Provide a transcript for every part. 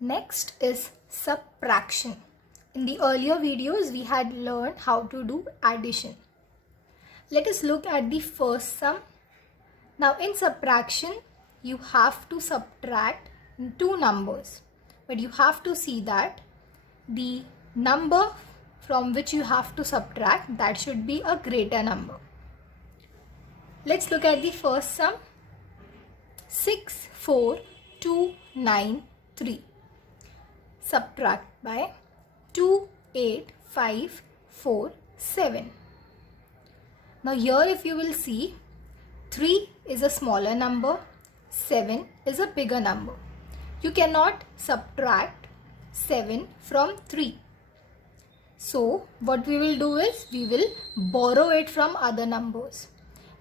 Next is subtraction. In the earlier videos, we had learned how to do addition. Let us look at the first sum. Now in subtraction, you have to subtract two numbers. But you have to see that the number from which you have to subtract, that should be a greater number. Let's look at the first sum. 6, 4, 2, 9, 3. Subtract by 2, 8, 5, 4, 7. Now here if you will see, 3 is a smaller number, 7 is a bigger number. You cannot subtract 7 from 3. So what we will do is, we will borrow it from other numbers.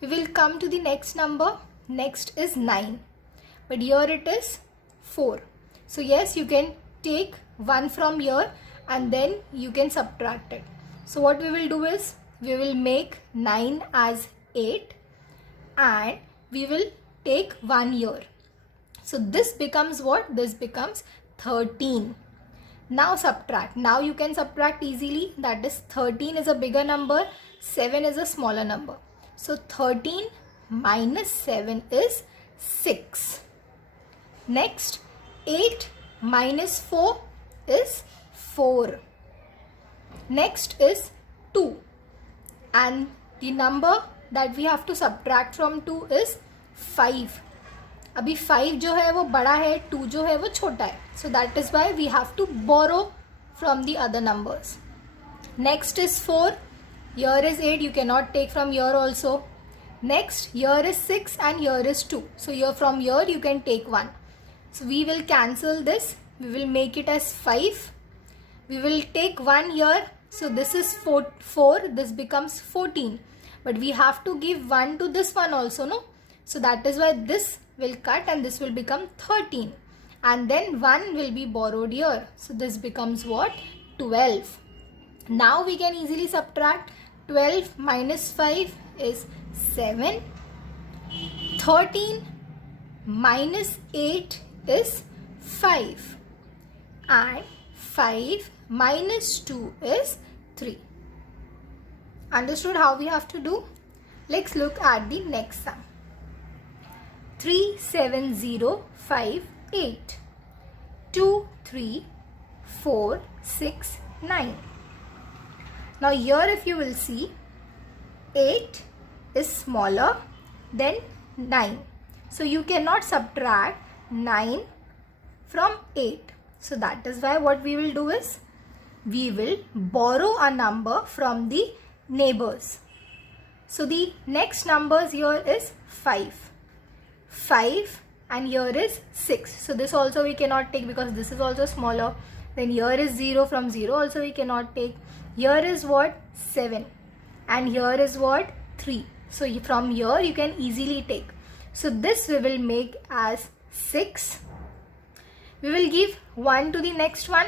We will come to the next number. Next is 9. But here it is 4. So yes, you can take 1 from here and then you can subtract it. So what we will do is, we will make 9 as 8 and we will take 1 here. So this becomes what? This becomes 13. Now subtract. Now you can subtract easily. That is 13 is a bigger number, 7 is a smaller number. So 13 minus 7 is 6. Next, 8 minus 4 is 4. Next is 2. And the number that we have to subtract from 2 is 5. अभी 5 जो है वो बड़ा है, 2 जो है वो छोटा है. So that is why we have to borrow from the other numbers. Next is 4. Here is 8. You cannot take from here also. Next, here is 6 and here is 2. So here from here you can take 1. So we will cancel this. We will make it as 5. We will take 1 here. So this is 4. This becomes 14. But we have to give 1 to this one also, no? So that is why this will cut and this will become 13. And then 1 will be borrowed here. So this becomes what? 12. Now we can easily subtract. 12 minus 5 is 7. 13 minus 8 is 5. And 5 minus 2 is 3. Understood how we have to do? Let's look at the next sum. 3, 7, 0, 5, 8. 2, 3, 4, 6, 9. Now here if you will see, 8 is smaller than 9. So you cannot subtract 9 from 8. So that is why what we will do is, we will borrow a number from the neighbors. So the next numbers here is 5. 5 and here is 6. So this also we cannot take because this is also smaller. Then here is 0. From 0 also we cannot take. Here is what? 7. And here is what? 3. So from here you can easily take. So this we will make as 6. We will give 1 to the next one.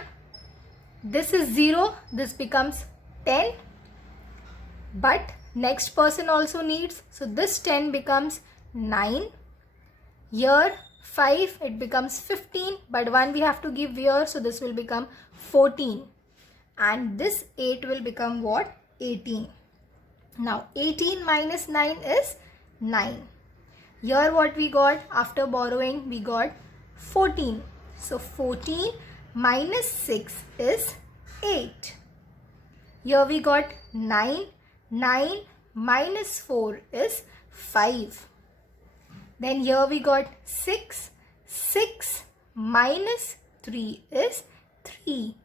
This is 0. This becomes 10. But next person also needs. So this 10 becomes 9. Here 5, it becomes 15. But 1 we have to give here. So this will become 14. And this 8 will become what? 18. Now 18 minus 9 is 9. Here what we got after borrowing? We got 14. So 14 minus 6 is 8. Here we got 9. 9 minus 4 is 5. Then here we got 6. 6 minus 3 is 3.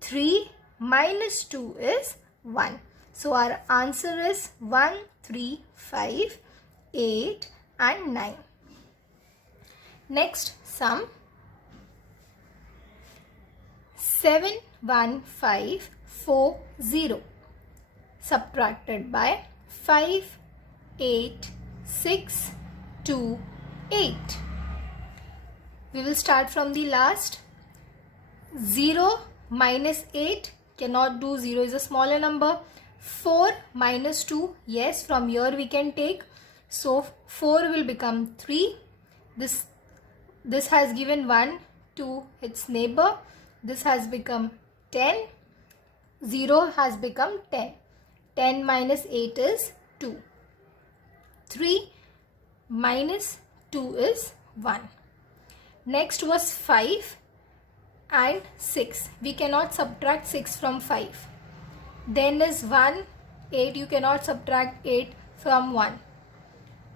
3 minus 2 is 1. So our answer is 1, 3, 5, 8 and 9. Next sum. 7, 1, 5, 4, 0. Subtracted by 5, 8, 6, 2, 8. We will start from the last. 0 minus 8 cannot do. 0 is a smaller number. 4 minus 2, yes, from here we can take. So 4 will become 3. This has given 1, to its neighbor. This has become 10. 0 has become 10. 10 minus 8 is 2. 3 minus 2 is 1. Next was 5 and 6. We cannot subtract 6 from 5. Then is 1, 8. You cannot subtract 8 from 1.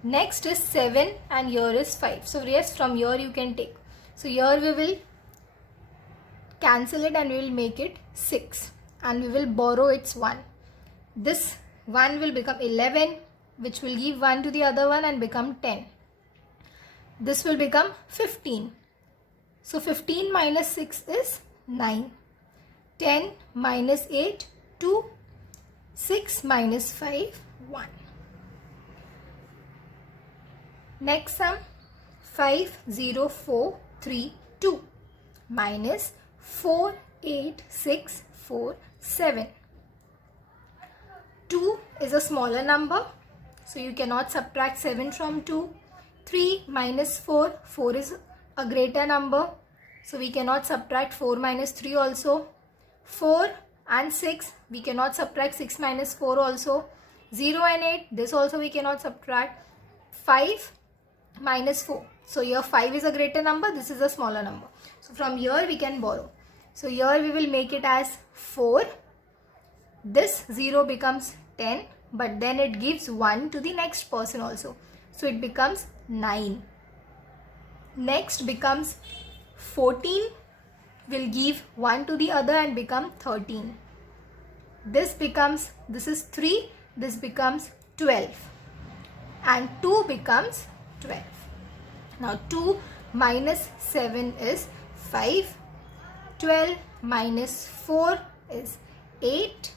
Next is 7 and here is 5. So yes, from here you can take. So here we will cancel it and we will make it 6. And we will borrow its 1. This 1 will become 11, which will give 1 to the other one and become 10. This will become 15. So 15 minus 6 is 9. 10 minus 8, 2. 6 minus 5, 1. Next sum, 5, 0, 4, 3, 2 minus 4, 8, 6, 4, 7. 2 is a smaller number, so you cannot subtract 7 from 2. 3 minus 4, 4 is a greater number, so we cannot subtract 4 minus 3 also. 4 and 6, we cannot subtract 6 minus 4 also. 0 and 8, this also we cannot subtract. 5 minus 4, so here 5 is a greater number, this is a smaller number. So from here we can borrow. So here we will make it as 4. This 0 becomes 10, but then it gives 1 to the next person also. So it becomes 9. Next becomes 14, will give 1 to the other and become 13. This is 3, this becomes 12. And 2 becomes 12. Now 2 minus 7 is 5. 12 minus 4 is 8.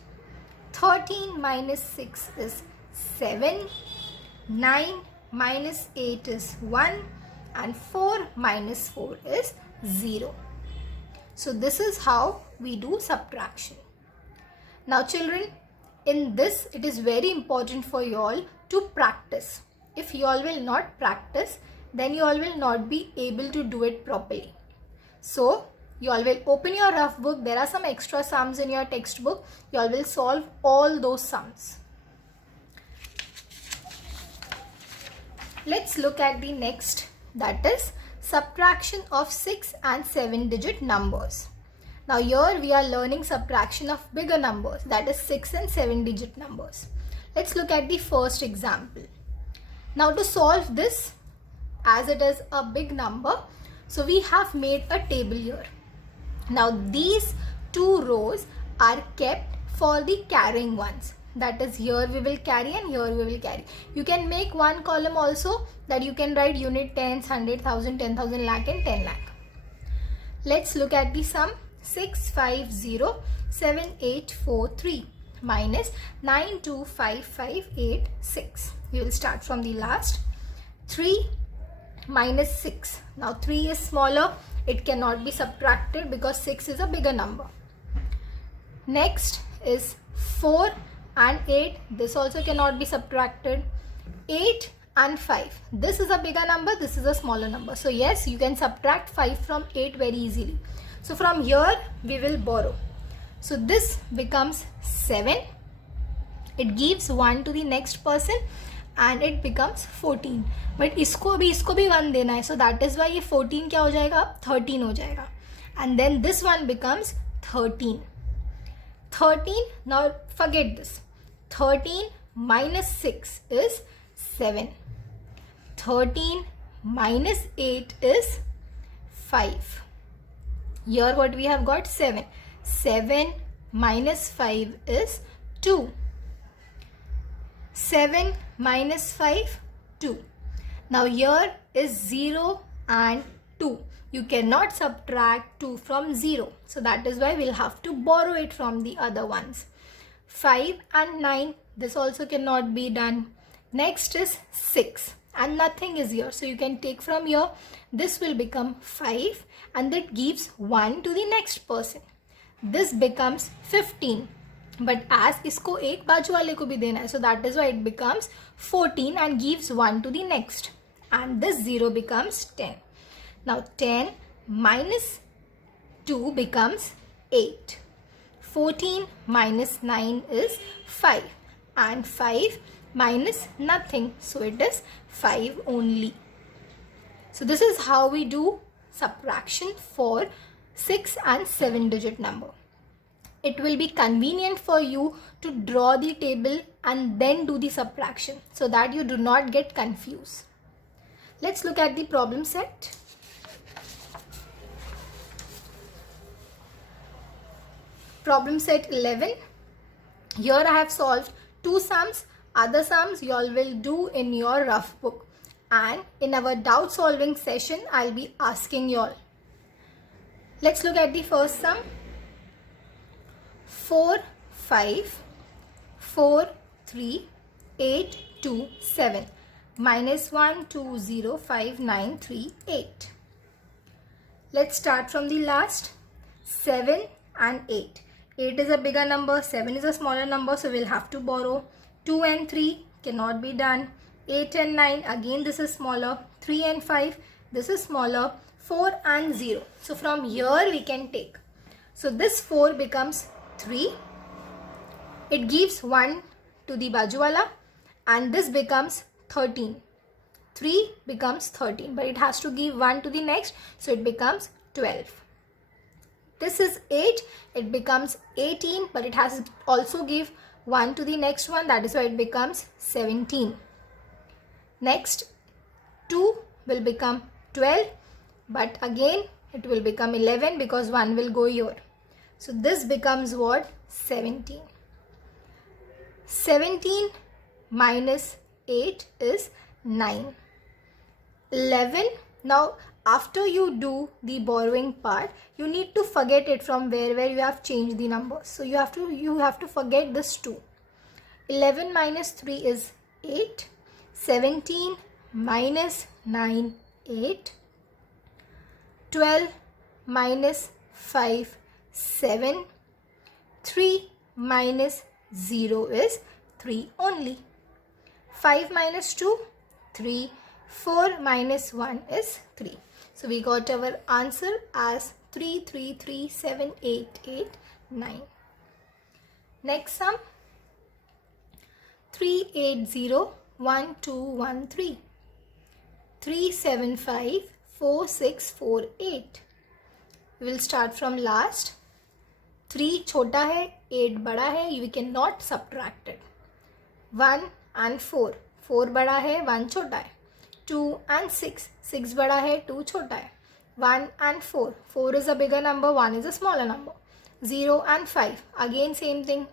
13 minus 6 is 7. 9 minus 8 is 1. And 4 minus 4 is 0. So this is how we do subtraction. Now children, in this it is very important for you all to practice. If you all will not practice, then you all will not be able to do it properly. So you all will open your rough book. There are some extra sums in your textbook. You all will solve all those sums. Let's look at the next, that is subtraction of 6 and 7 digit numbers. Now here we are learning subtraction of bigger numbers, that is 6 and 7 digit numbers. Let's look at the first example. Now to solve this, as it is a big number, so we have made a table here. Now these two rows are kept for the carrying ones. That is, here we will carry and here we will carry. You can make one column also, that you can write unit, tens, 100, 1000, 10,000, lakh and 10 lakh. Let's look at the sum. 6, 5, 0, 7, 8, 4, 3 minus 9, 2, 5, 5, 8, 6. We will start from the last. 3 minus 6. Now 3 is smaller. It cannot be subtracted because 6 is a bigger number. Next is 4 and 8. This also cannot be subtracted. 8 and 5. This is a bigger number. This is a smaller number. So yes, you can subtract 5 from 8 very easily. So from here we will borrow. So this becomes 7. It gives 1 to the next person and it becomes 14. But इसको भी 1 देना है. So that is why ये 14 क्या हो जाएगा? 13 हो जाएगा. And then this one becomes 13. 13, now forget this. 13 minus 6 is 7. 13 minus 8 is 5. Here what we have got? 7. 7 minus 5 is 2. 7 minus 5, 2. Now here is 0 and 2. You cannot subtract 2 from 0. So that is why we'll have to borrow it from the other ones. 5 and 9. This also cannot be done. Next is 6. And nothing is here. So you can take from here. This will become 5. And that gives 1 to the next person. This becomes 15. But as इसको एक बाजू वाले को भी देना है, so that is why it becomes 14 and gives 1 to the next. And this 0 becomes 10. Now 10 minus 2 becomes 8. 14 minus 9 is 5. And 5 minus nothing. So it is 5 only. So this is how we do subtraction for 6 and 7 digit number. It will be convenient for you to draw the table and then do the subtraction so that you do not get confused. Let's look at the problem set. Problem set 11. Here I have solved two sums. Other sums you all will do in your rough book. And in our doubt solving session, I'll be asking you all. Let's look at the first sum. 4, 5, 4, 3, 8, 2, 7. Minus 1, 2, 0, 5, 9, 3, 8. Let's start from the last. 7 and 8. 8 is a bigger number, 7 is a smaller number, so we'll have to borrow. 2 and 3 cannot be done. 8 and 9, again this is smaller. 3 and 5, this is smaller. 4 and 0. So from here we can take. So this 4 becomes 3. It gives 1 to the bajuwala and this becomes 13. 3 becomes 13, but it has to give 1 to the next, so it becomes 12. This is 8, it becomes 18, but it has to also give 1 to the next one, that is why it becomes 17. Next 2 will become 12, but again it will become 11 because 1 will go here. So this becomes what? 17. 17 minus 8 is 9. 11. Now after you do the borrowing part, you need to forget it from where you have changed the numbers. So you have to forget this 2. 11 minus 3 is 8. 17 minus 9, 8. 12 minus 5, 7. 3 minus 0 is 3 only. 5 minus 2, 3. 4 minus 1 is 3. So we got our answer as 3, 3, 3, 7, 8, 8, 9. Next sum. 3, 8, 0. 1, 2, 1, 3. 3, 7, 5, 4, 6, 4, 8. We will start from last. 3 छोटा है, 8 बड़ा है, we cannot subtract it. 1 and 4. 4 बड़ा है, 1 छोटा है. 2 and 6. 6 बड़ा है, 2 छोटा है. 1 and 4. 4 is a bigger number, 1 is a smaller number. 0 and 5. Again same thing.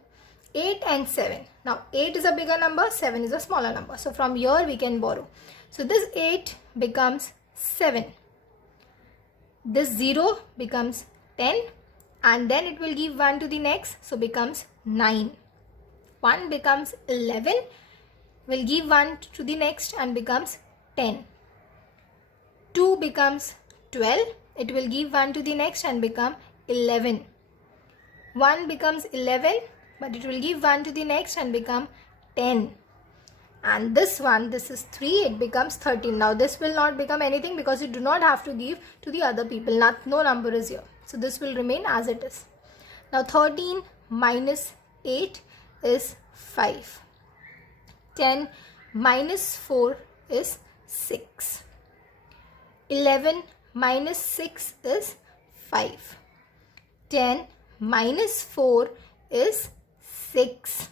8 and 7. Now 8 is a bigger number, 7 is a smaller number. So from here we can borrow. So this 8 becomes 7. This 0 becomes 10 and then it will give 1 to the next, so becomes 9. 1 becomes 11, will give 1 to the next and becomes 10. 2 becomes 12, it will give 1 to the next and become 11. 1 becomes 11, but it will give 1 to the next and become 10. And this one, this is 3, it becomes 13. Now this will not become anything because you do not have to give to the other people. No number is here. So this will remain as it is. Now 13 minus 8 is 5. 10 minus 4 is 6. 11 minus 6 is 5. 10 minus 4 is 6.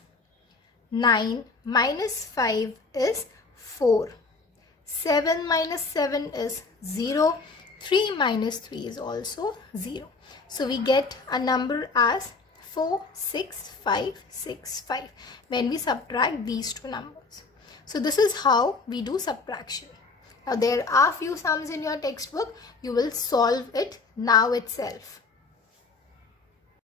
9 minus 5 is 4. 7 minus 7 is 0. 3 minus 3 is also 0. So we get a number as 46565 when we subtract these two numbers. So this is how we do subtraction. Now there are few sums in your textbook. You will solve it now itself.